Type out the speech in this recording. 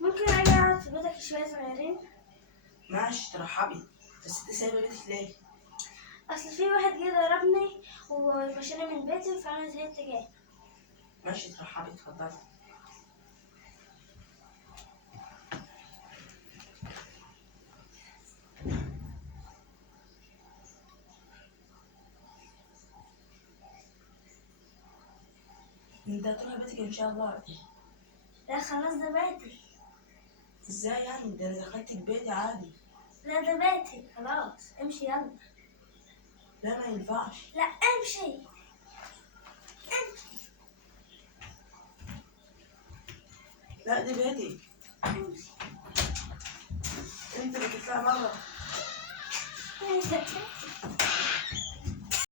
ممكن اجي اقعد في بيتك شويه صغيرين؟ ماشي ترحبي، بس انت سايبه بيتك ليه؟ اصل في واحد جه ضربني ومشاني من بيتي فانا زهقت جاي. ماشي ترحبي، اتفضلي. انت هتروحي بيتك ان شاء الله ولا ايه؟ لا خلاص ده بيتي. ازاي يعني؟ ده انا دخلتك بيتي عادي. لا ده بيتي خلاص، امشي يلا. لا ما ينفعش. لا امشي. لا دي بيتي. امشي. انت اللي تطلعي بره. امشي.